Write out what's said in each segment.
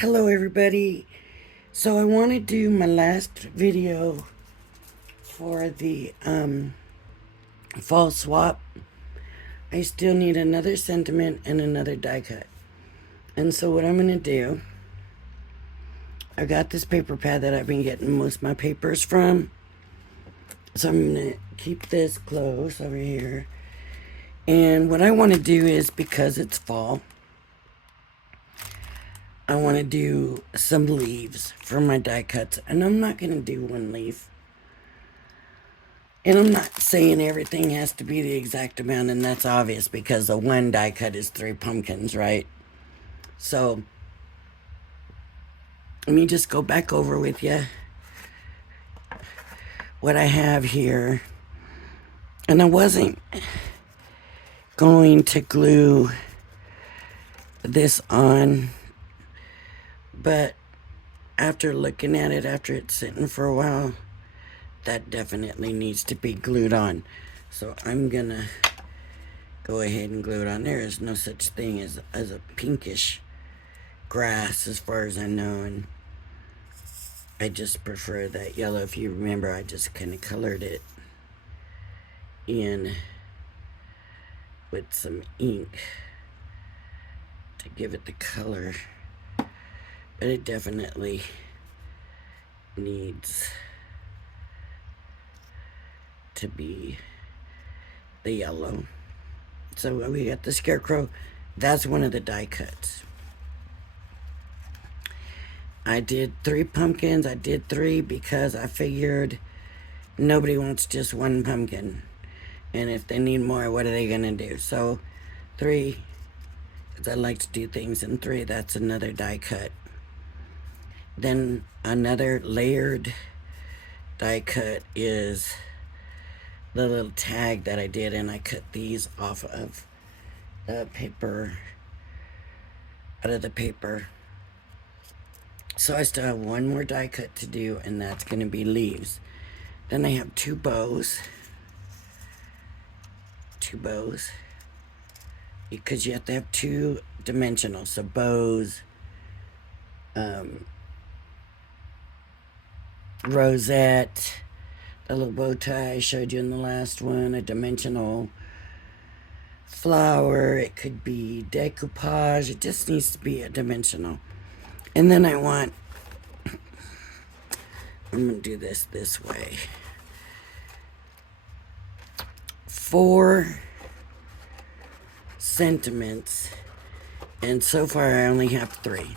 Hello everybody. So I want to do my last video for the fall swap. I still need another sentiment and another die cut. And so what I'm going to do, I got this paper pad that I've been getting most of my papers from. So I'm going to keep this close over here. And what I want to do is, because it's fall, I want to do some leaves for my die cuts. And I'm not going to do one leaf. And I'm not saying everything has to be the exact amount, and that's obvious because the one die cut is 3 pumpkins, right? So, let me just go back over with you what I have here. And I wasn't going to glue this on, but after looking at it, after it's sitting for a while, that definitely needs to be glued on. So I'm gonna go ahead and glue it on. There is no such thing as a pinkish grass as far as I know, and I just prefer that yellow. If you remember, I just kind of colored it in with some ink to give it the color, but it definitely needs to be the yellow. So we got the scarecrow. That's one of the die cuts. I did 3 pumpkins. I did 3 because I figured nobody wants just one pumpkin. And if they need more, what are they going to do? So 3, because I like to do things in 3. That's another die cut. Then another layered die cut is the little tag that I did, and I cut these off of the paper, out of the paper. So I still have one more die cut to do, and that's going to be leaves. Then I have 2 bows. 2 bows. Because you have to have 2 dimensional. So bows, rosette, a little bow tie I showed you in the last one, a dimensional flower. It could be decoupage. It just needs to be a dimensional. And then I'm going to do this way. 4 sentiments, and so far I only have 3.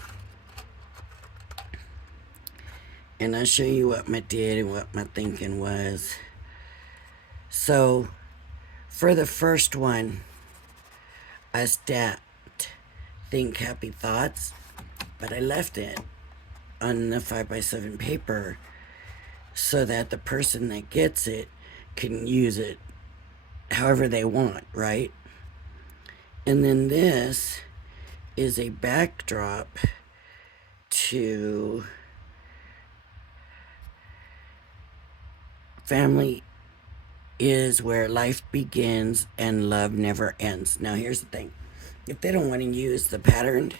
And I'll show you what I did and what my thinking was. So, for the first one, I stamped Think Happy Thoughts, but I left it on the 5x7 paper so that the person that gets it can use it however they want, right? And then this is a backdrop to family is where life begins and love never ends. Now here's the thing. If they don't want to use the patterned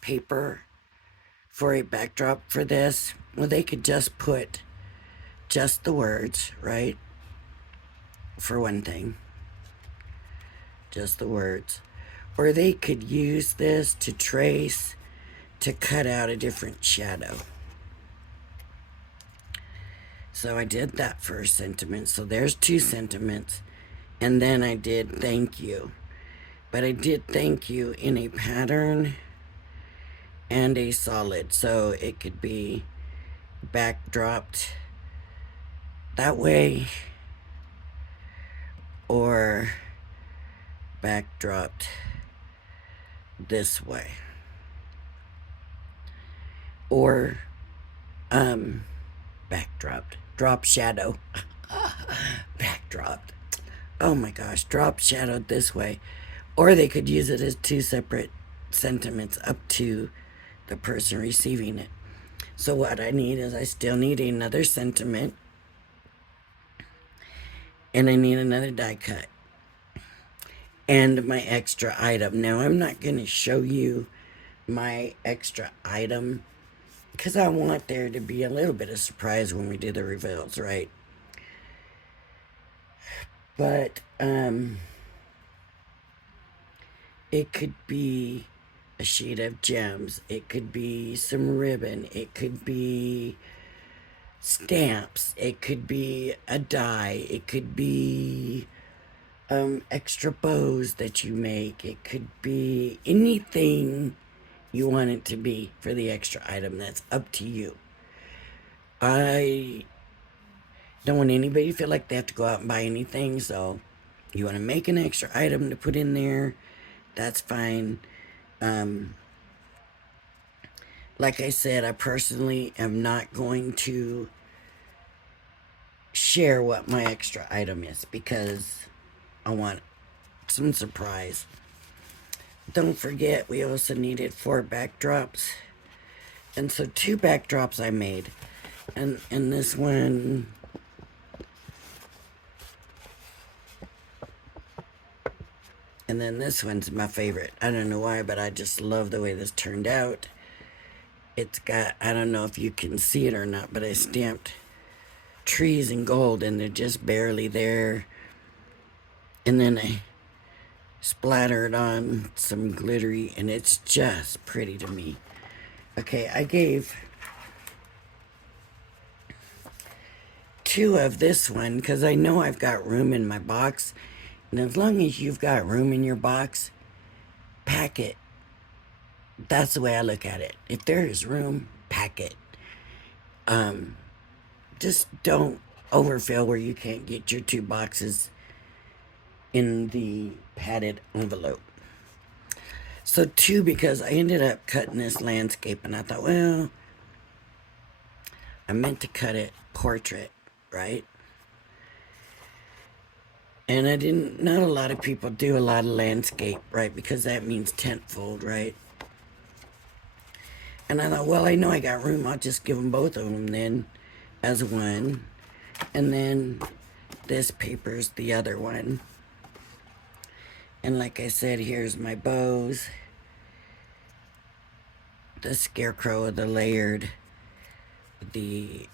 paper for a backdrop for this, well, they could just put just the words, right? For one thing. Just the words. Or they could use this to trace, to cut out a different shadow. So I did that first sentiment. So there's 2 sentiments. And then I did thank you. But I did thank you in a pattern and a solid. So it could be backdropped that way, or backdropped this way, or backdropped, drop shadow, backdropped, oh my gosh, drop shadowed this way. Or they could use it as 2 separate sentiments up to the person receiving it. So what I need is, I still need another sentiment, and I need another die cut, and my extra item. Now I'm not going to show you my extra item because I want there to be a little bit of surprise when we do the reveals, right? But it could be a sheet of gems, it could be some ribbon, it could be stamps, it could be a die, it could be extra bows that you make, it could be anything you want it to be for the extra item. That's up to you. I don't want anybody to feel like they have to go out and buy anything, so you want to make an extra item to put in there, that's fine. Like I said, I personally am not going to share what my extra item is because I want some surprise. Don't forget, we also needed 4 backdrops. And so 2 backdrops I made. And this one, and then this one's my favorite. I don't know why, but I just love the way this turned out. It's got, I don't know if you can see it or not, but I stamped trees in gold and they're just barely there. And then I splattered on some glittery and it's just pretty to me. Okay, I gave 2 of this one because I know I've got room in my box. And as long as you've got room in your box, pack it. That's the way I look at it. If there is room, pack it. Just don't overfill where you can't get your 2 boxes in the padded envelope. So 2 because I ended up cutting this landscape and I thought, well, I meant to cut it portrait, right? And I didn't, not a lot of people do a lot of landscape, right? Because that means tent fold, right? And I thought, well, I know I got room. I'll just give them both of them then as one. And then this paper's the other one. And like I said, here's my bows. The scarecrow, the layered, the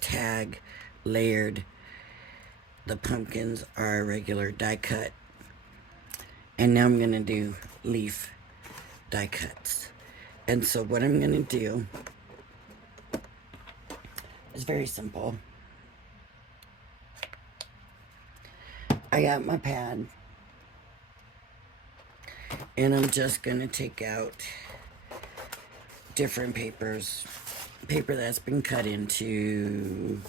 tag layered. The pumpkins are regular die cut. And now I'm going to do leaf die cuts. And so what I'm going to do is very simple. I got my pad. And I'm just going to take out different papers. Paper that's been cut into...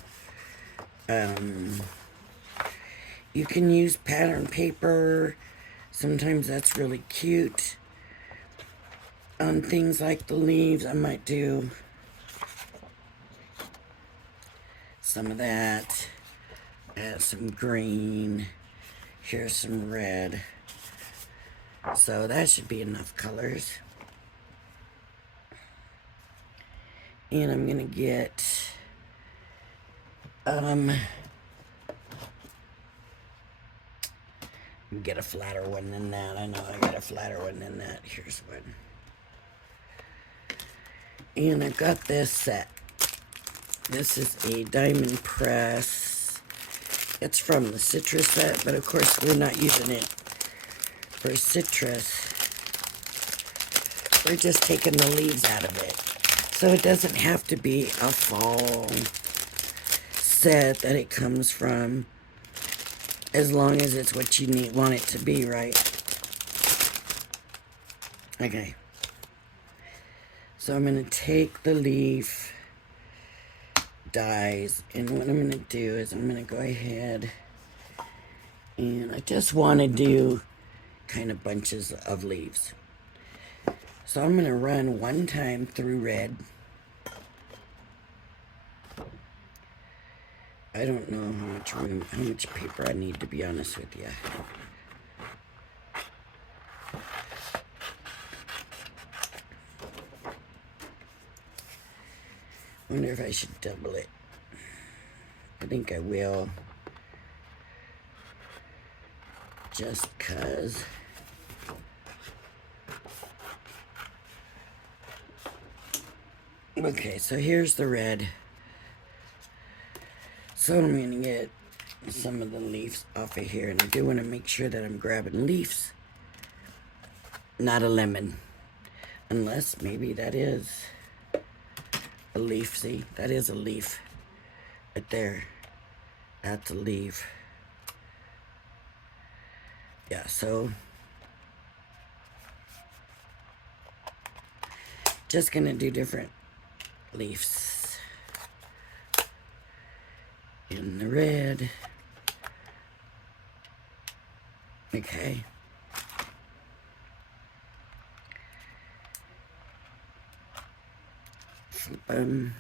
you can use pattern paper. Sometimes that's really cute. On things like the leaves, I might do some of that. Add some green. Here's some red. So that should be enough colors. And I'm gonna get get a flatter one than that. I know I got a flatter one than that. Here's one. And I've got this set. This is a diamond press. It's from the citrus set, but of course we're not using it for citrus. We're just taking the leaves out of it. So it doesn't have to be a fall set that it comes from, as long as it's what you want it to be, right? Okay. So I'm going to take the leaf dies, and what I'm going to do is I'm going to go ahead and I just want to do kind of bunches of leaves. So I'm going to run one time through red. I don't know how much room, how much paper I need, to be honest with you. I wonder if I should double it. I think I will. Just 'cause. Okay, so here's the red. So I'm going to get some of the leaves off of here. And I do want to make sure that I'm grabbing leaves, not a lemon. Unless maybe that is a leaf. See, that is a leaf right there. That's a leaf. Yeah, so just gonna do different leaves in the red. Okay. Flip 'em.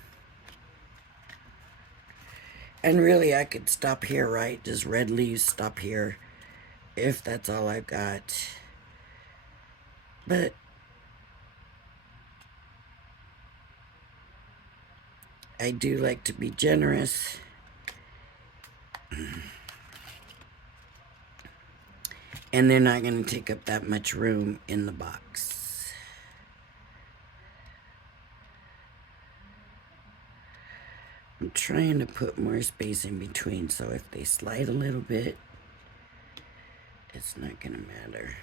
And really, I could stop here, right? Just red leaves, stop here, if that's all I've got. But I do like to be generous. And they're not going to take up that much room in the box. I'm trying to put more space in between, so if they slide a little bit, it's not going to matter.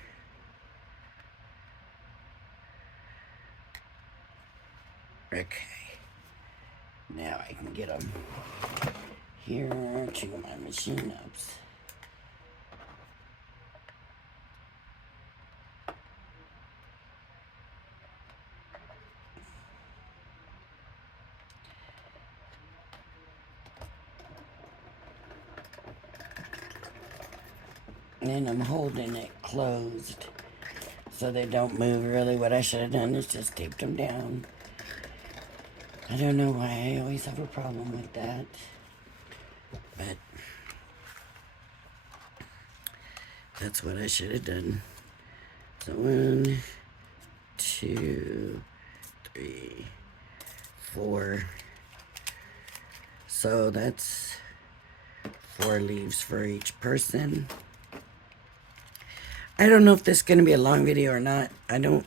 Okay. Now I can get them here to my machine ups. And I'm holding it closed so they don't move. Really, what I should have done is just taped them down. I don't know why I always have a problem with that. But that's what I should have done. So 1, 2, 3, 4. So that's 4 leaves for each person. I don't know if this is going to be a long video or not. I don't.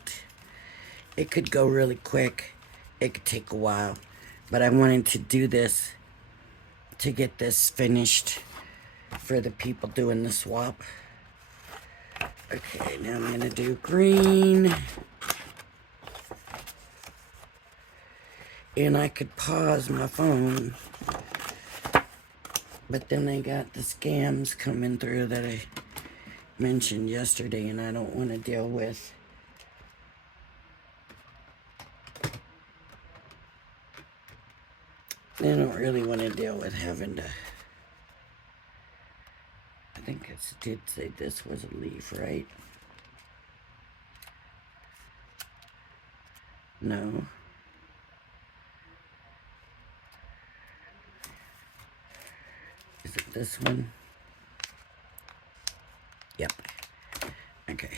It could go really quick. It could take a while. But I wanted to do this to get this finished for the people doing the swap. Okay, now I'm going to do green. And I could pause my phone. But then I got the scams coming through that I mentioned yesterday, and I don't want to deal with. I don't really want to deal with having to. I think it did say this was a leaf, right? No. Is it this one? Yep. Okay.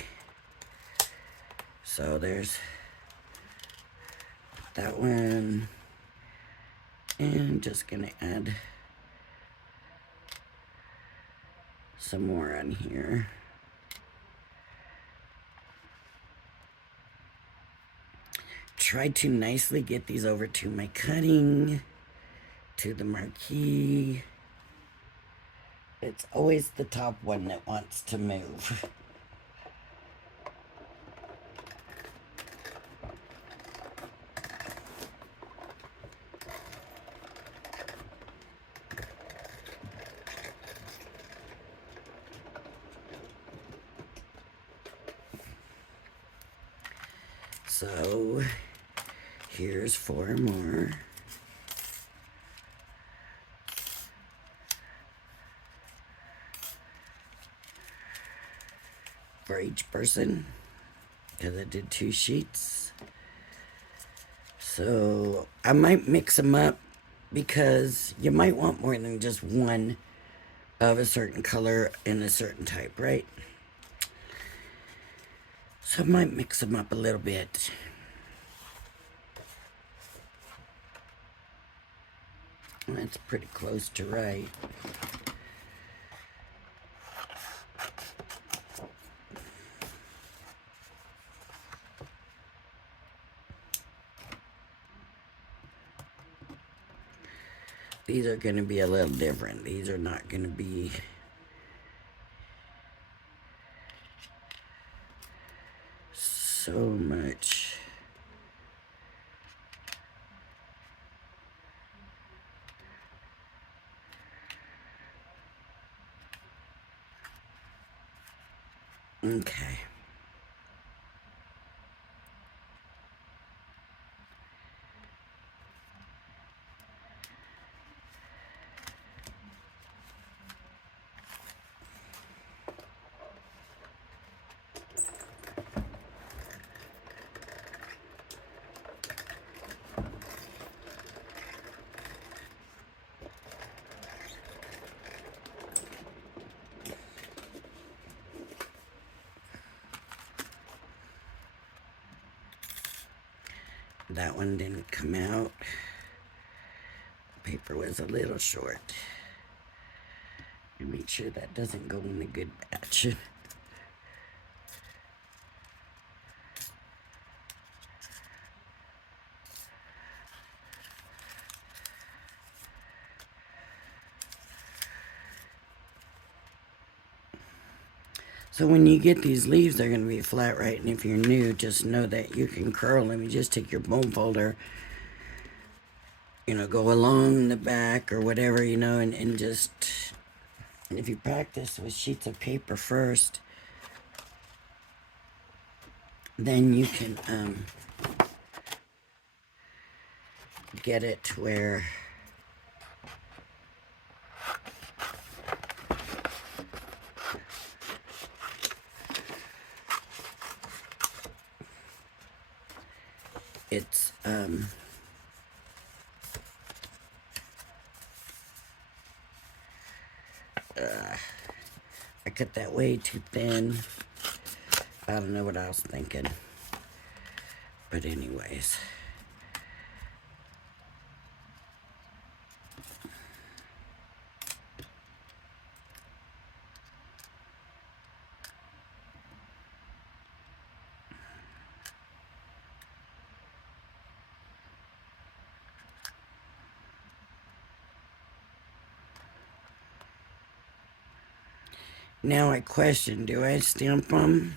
So there's that one. And just gonna add some more on here. Try to nicely get these over to my cutting, to the marquee. It's always the top one that wants to move. So here's 4 more. For each person, because I did 2 sheets. So I might mix them up because you might want more than just one of a certain color and a certain type, right? So I might mix them up a little bit. That's pretty close to right. these are going to be a little different. These are not going to be so much. Okay. That one didn't come out. Paper was a little short. Make sure that doesn't go in a good batch. So when you get these leaves, they're going to be flat, right? And if you're new, just know that you can curl them. You just take your bone folder, you know, go along the back or whatever, you know, and just, and if you practice with sheets of paper first, then you can get it to where it's I cut that way too thin. I don't know what I was thinking. But anyways. Now I question, do I stamp them?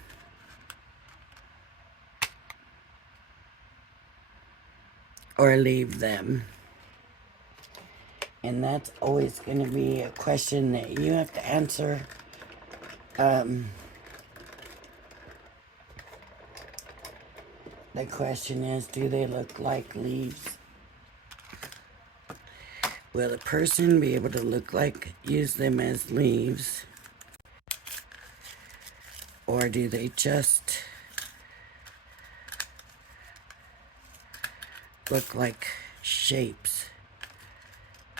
Or leave them? And that's always going to be a question that you have to answer. The question is, do they look like leaves? Will a person be able to use them as leaves? Or do they just look like shapes?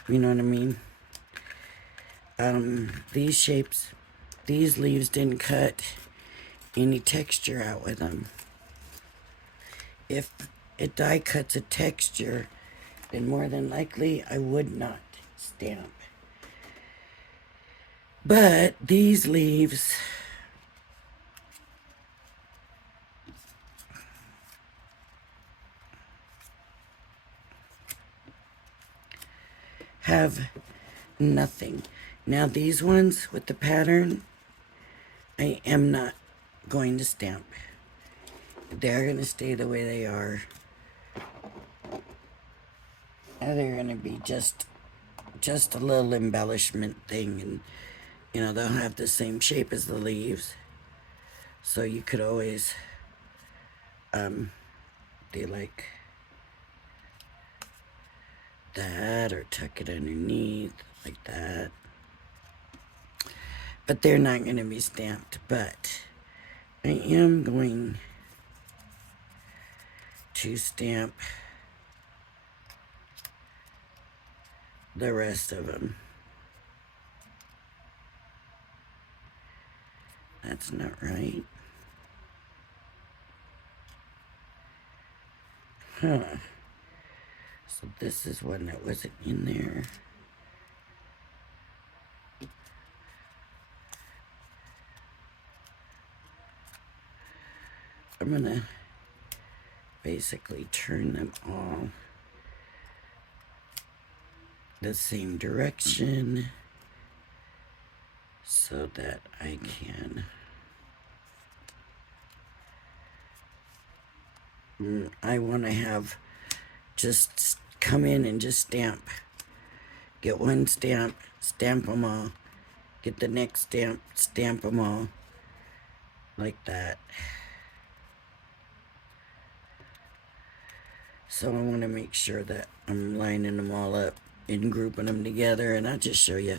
You know what I mean? These shapes, these leaves didn't cut any texture out with them. If a die cuts a texture, then more than likely I would not stamp. But these leaves have nothing. Now these ones with the pattern, I am not going to stamp. They're going to stay the way they are. And they're going to be just a little embellishment thing, and you know, they'll have the same shape as the leaves. So you could always do like that, or tuck it underneath like that. But they're not going to be stamped. But I am going to stamp the rest of them. That's not right. Huh. So this is one that wasn't in there. I'm gonna basically turn them all the same direction so that I can I want to have just come in and just stamp. Get one stamp, stamp them all. Get the next stamp, stamp them all. Like that. So I want to make sure that I'm lining them all up and grouping them together. And I'll just show you.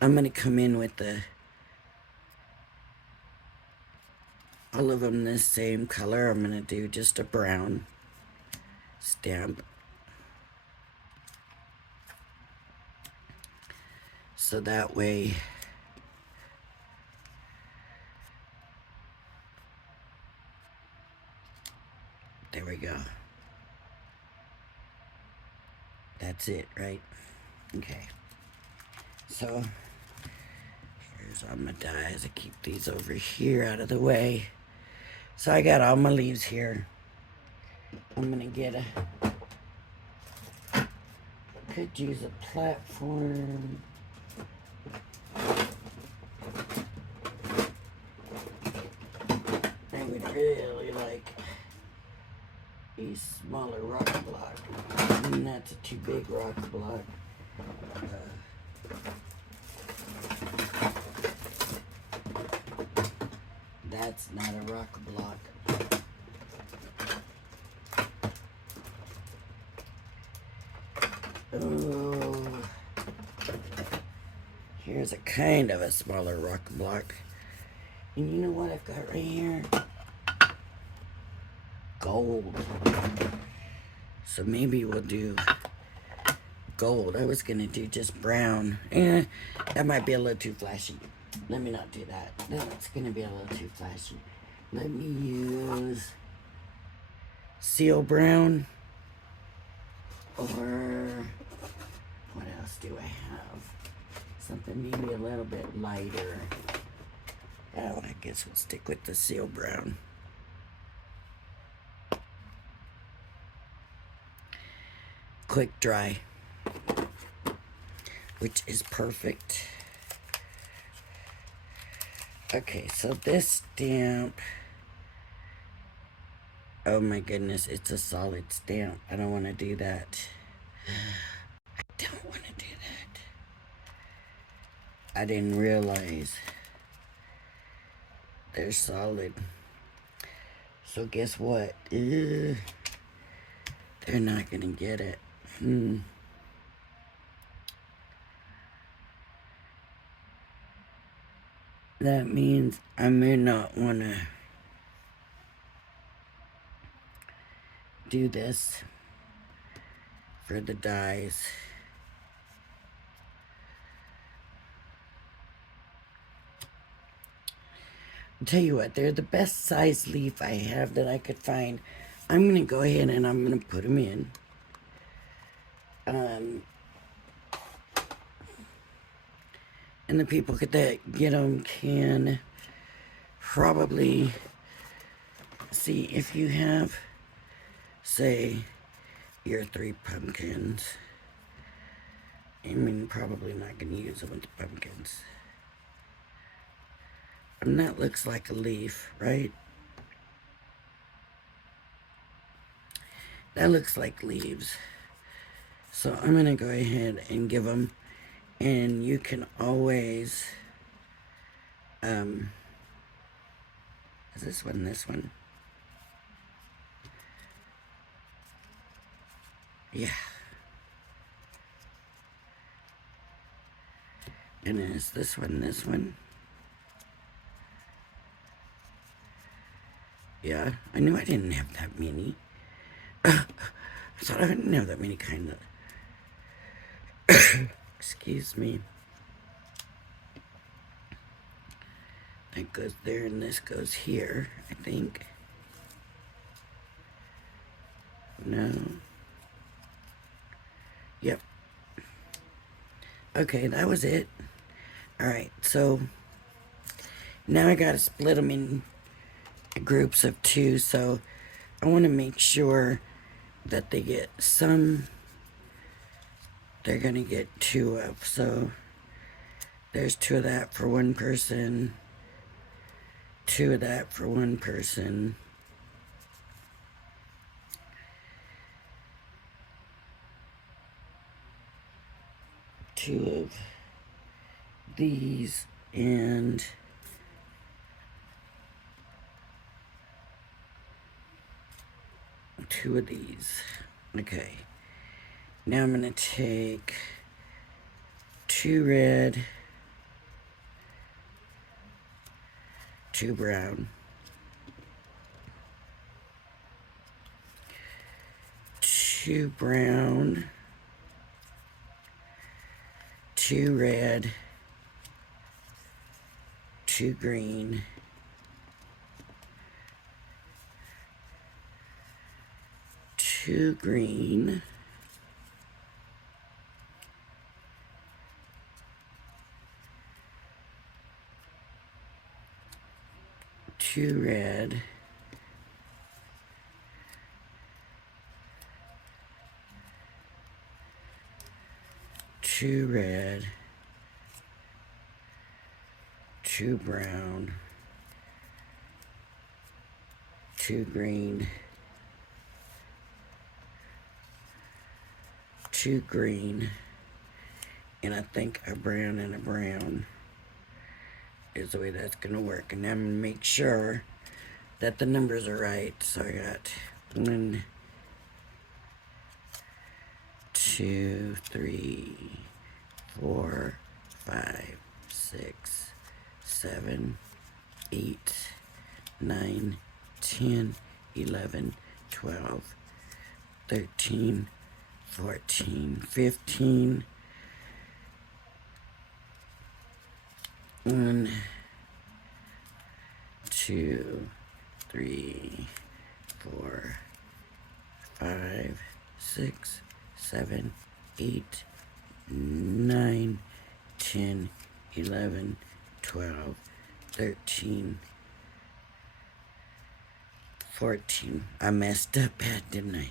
I'm going to come in with all of them the same color. I'm going to do just a brown stamp. So that way there we go. That's it, right? Okay. So here's all my dies. I keep these over here out of the way. So I got all my leaves here. I'm gonna get could use a platform. I would really like a smaller rock block. And that's a too big rock block. That's not a rock block. Oh, here's a kind of a smaller rock block. And you know what I've got right here? Gold. So maybe we'll do gold. I was gonna do just brown. That might be a little too flashy. Let me not do that. That's gonna be a little too flashy. Let me use seal brown, or what else do I have? Something maybe a little bit lighter. Oh, I guess we'll stick with the seal brown. Quick dry, which is perfect. Okay, so this stamp, oh my goodness, it's a solid stamp. I don't want to do that. I don't want to do that. I didn't realize they're solid. So guess what? They're not gonna get it. That means I may not want to do this for the dies. I'll tell you what, they're the best size leaf I have that I could find. I'm going to go ahead and I'm going to put them in. And the people that get them can probably see if you have, say, your 3 pumpkins. I mean, probably not going to use them with the pumpkins. And that looks like a leaf, right? That looks like leaves. So I'm going to go ahead and give them, and you can always, is this one? Yeah. And is this one? Yeah, I knew I didn't have that many. I thought I didn't have that many kind of. Excuse me. That goes there and this goes here, I think. No. Yep. Okay, that was it. Alright, so now I gotta split them in groups of 2, so I want to make sure that they get some they're gonna get 2 of. So there's 2 of that for one person, 2 of that for one person. Two of these and two of these. Okay. Now I'm gonna take 2 red, 2 brown, 2 brown, 2 red, 2 green, 2 green, 2 red, 2 red, 2 brown, 2 green, 2 green, and I think a brown and a brown is the way that's gonna work. And I'm gonna make sure that the numbers are right. So I got 1, 2, 3, 4, 5, 6, 7, 8, 9, 10, 11, 12, 13, 14, 15. 1, 2, 3, 4, 5, 6, 7, 8, 9, 10, 11, 12, 13, 14. I messed up bad, didn't I?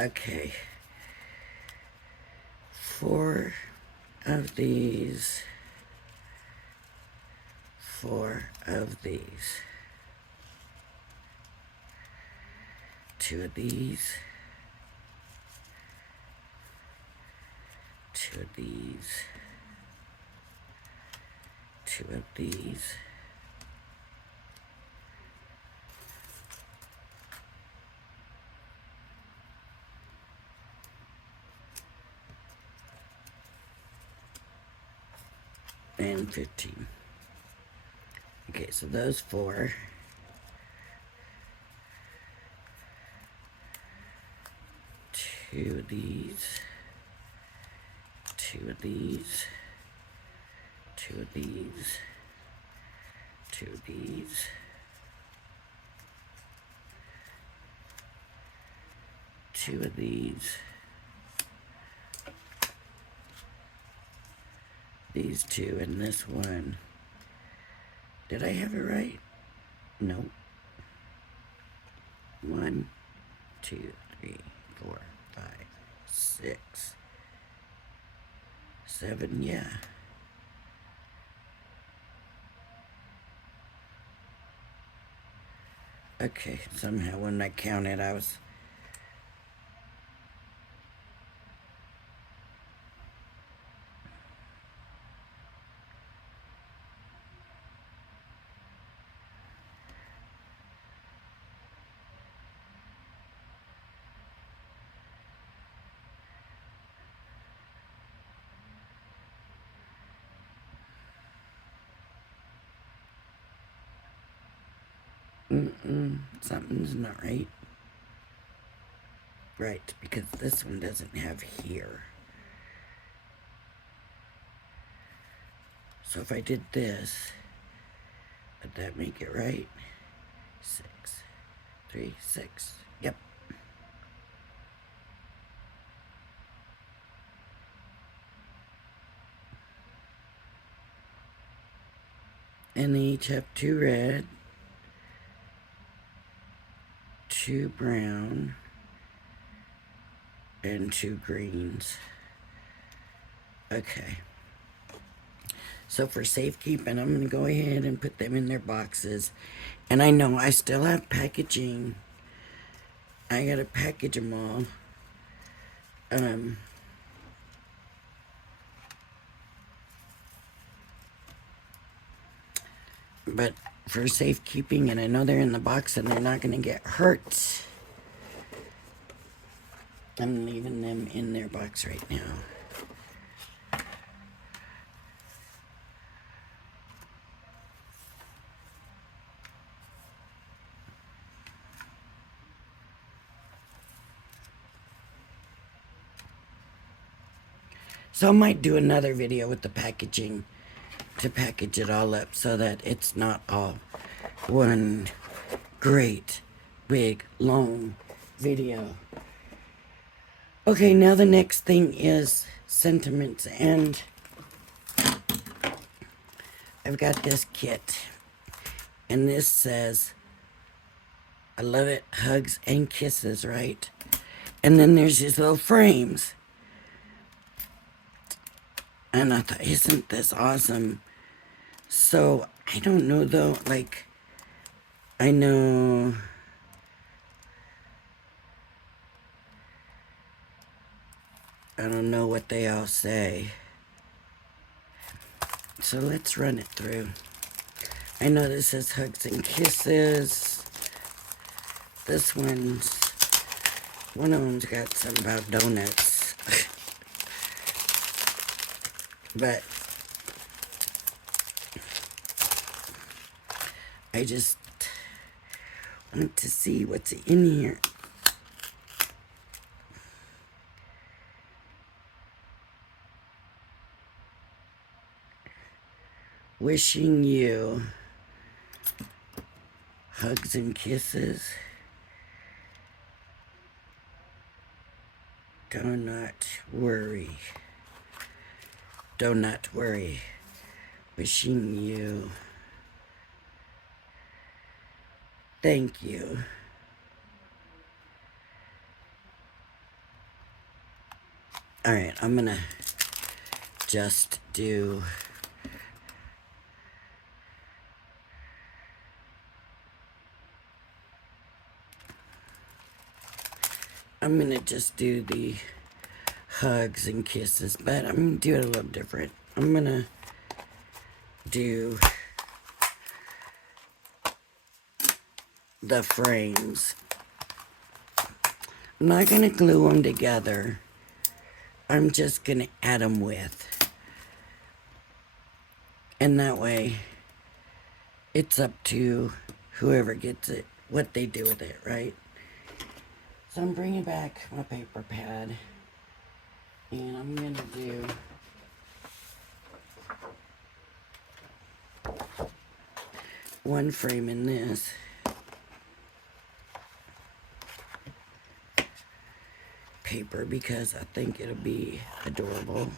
Okay. 4 of these. 4 of these. 2 of these. 2 of these. 2 of these. And 15. Okay, so those 4. 2 of these. 2 of these. 2 of these. 2 of these. 2 of these. These 2 and this 1. Did I have it right? No. 1, 2, 3, 4, 5, 6, 7, yeah. Okay, somehow when I counted, I was... something's not right. Right, because this one doesn't have here. So if I did this, would that make it right? 6, 3, 6. Yep. And they each have 2 red, 2 brown, and 2 greens. Okay. So for safekeeping, I'm going to go ahead and put them in their boxes. And I know I still have packaging. I got to package them all. But for safekeeping, and I know they're in the box and they're not going to get hurt, I'm leaving them in their box right now. So I might do another video with the packaging to package it all up so that it's not all one great big long video. Okay, now the next thing is sentiments, and I've got this kit, and this says I love it, hugs and kisses, right? And then there's these little frames. And I thought, isn't this awesome? So, I don't know though, like, I know I don't know what they all say. So let's run it through. I know this says hugs and kisses. This one of them's got something about donuts. But I just want to see what's in here. Wishing you hugs and kisses. Do not worry. Do not worry. Wishing you. Thank you. Alright, I'm gonna just do the hugs and kisses, but I'm gonna do it a little different. I'm gonna do the frames. I'm not gonna glue them together. I'm just gonna add them with. And that way, it's up to whoever gets it, what they do with it, right? So I'm bringing back my paper pad, and I'm gonna do one frame in this. Paper because I think it'll be adorable.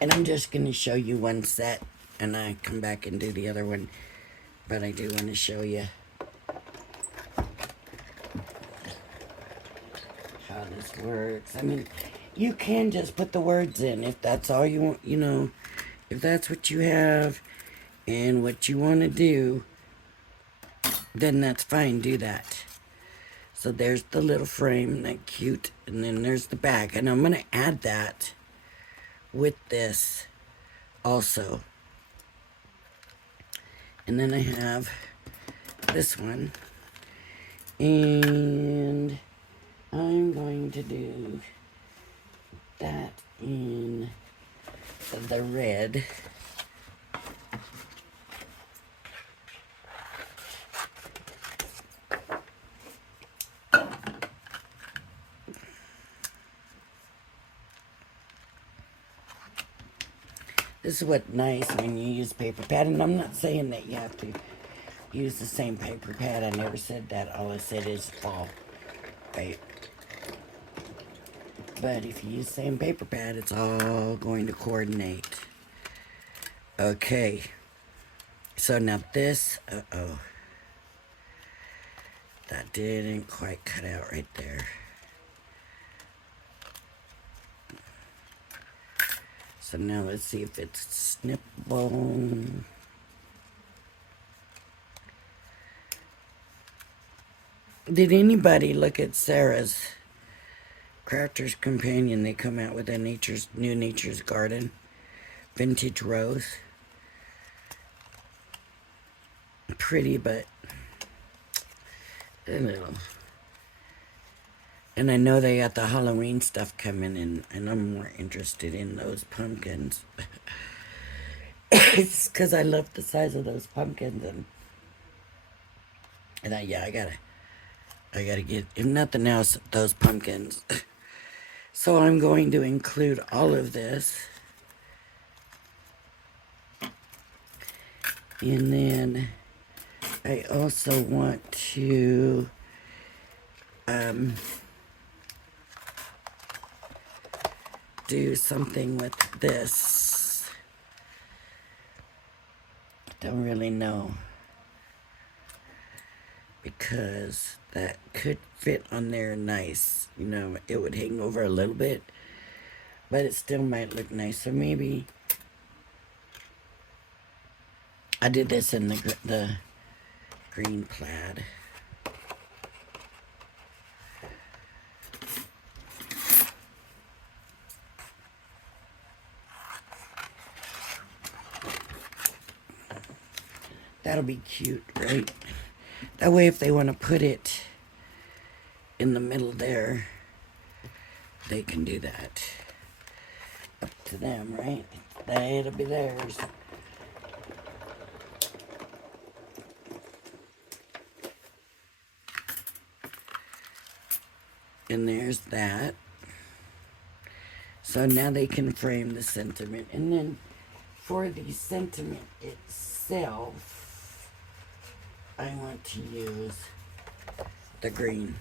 And I'm just going to show you one set, and I come back and do the other one, but I do want to show you how this works. I mean, you can just put the words in if that's all you want, you know, if that's what you have and what you want to do, then that's fine, do that. So there's the little frame, that cute, and then there's the back, and I'm going to add that with this also. And then I have this one, and I'm going to do that in the red. This is what's nice when you use paper pad, and I'm not saying that you have to use the same paper pad. I never said that. All I said is fall, right? But if you use the same paper pad, it's all going to coordinate. Okay. So now this, That didn't quite cut out right there. So now let's see if it's snippable. Did anybody look at Sarah's Crafter's Companion? They come out with a New Nature's Garden vintage rose. Pretty, but a little. And I know they got the Halloween stuff coming in, and I'm more interested in those pumpkins. It's because I love the size of those pumpkins, and yeah, I gotta get, if nothing else, those pumpkins. So I'm going to include all of this. And then I also want to do something with this. Don't really know, because that could fit on there nice. You know, it would hang over a little bit, but it still might look nice. So maybe I did this in the green plaid. That'll be cute, right? That way, if they want to put it in the middle there, they can do that. Up to them, right? That'll be theirs. And there's that. So now they can frame the sentiment. And then for the sentiment itself, I want to use the green.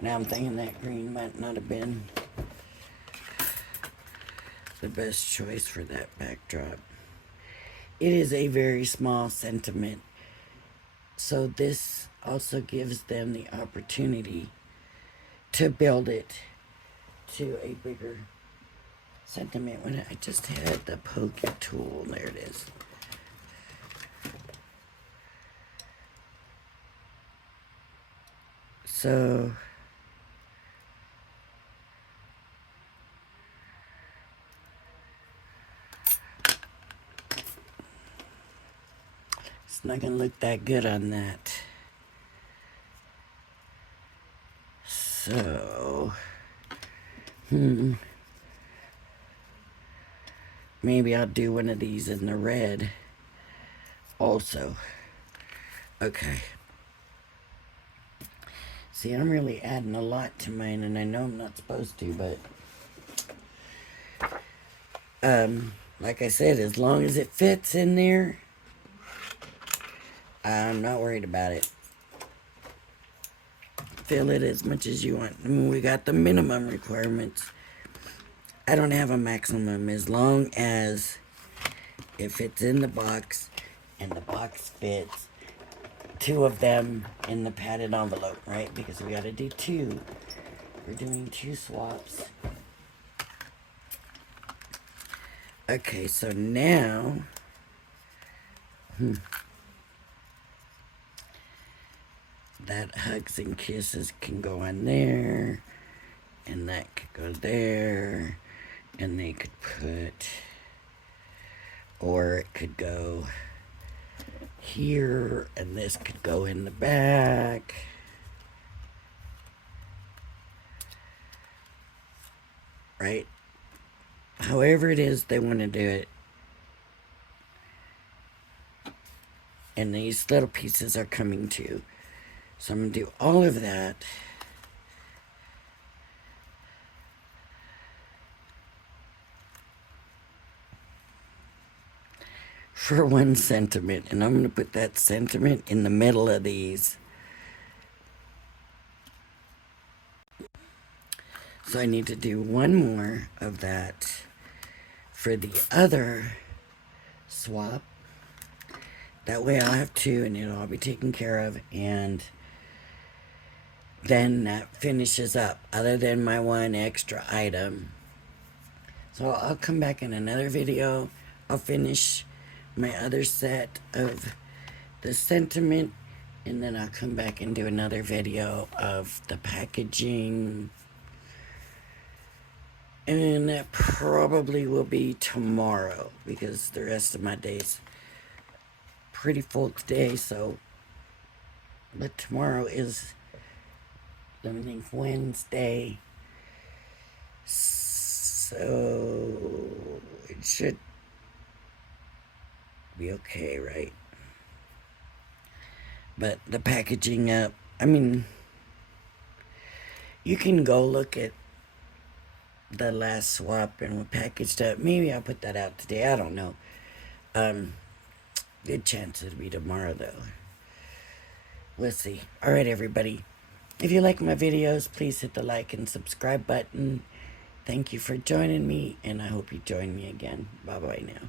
Now I'm thinking that green might not have been the best choice for that backdrop. It is a very small sentiment, so this also gives them the opportunity to build it to a bigger sentiment. When I just had the pokey tool, there it is. So it's not gonna look that good on that. So maybe I'll do one of these in the red also. Okay. See, I'm really adding a lot to mine, and I know I'm not supposed to, but like I said, as long as it fits in there, I'm not worried about it. Fill it as much as you want. I mean, we got the minimum requirements. I don't have a maximum, as long as it fits in the box and the box fits two of them in the padded envelope, right? Because we got to do two. We're doing two swaps. Okay, so now that Hugs and Kisses can go on there, and that could go there, and they could put, or it could go here, and this could go in the back. Right? However it is they want to do it. And these little pieces are coming too. So I'm going to do all of that. for one sentiment, and I'm going to put that sentiment in the middle of these. So I need to do one more of that for the other swap. That way I'll have two and it'll all be taken care of, and then that finishes up, other than my one extra item. So I'll come back in another video. I'll finish my other set of the sentiment, and then I'll come back and do another video of the packaging. And that probably will be tomorrow, because the rest of my day's pretty full today. So, but tomorrow is, let me think, Wednesday. So it should be okay, right? But the packaging up, I mean, you can go look at the last swap and we packaged up. Maybe I'll put that out today. I don't know. Good chance it'll be tomorrow, though. We'll see. All right, everybody. If you like my videos, please hit the like and subscribe button. Thank you for joining me, and I hope you join me again. Bye-bye now.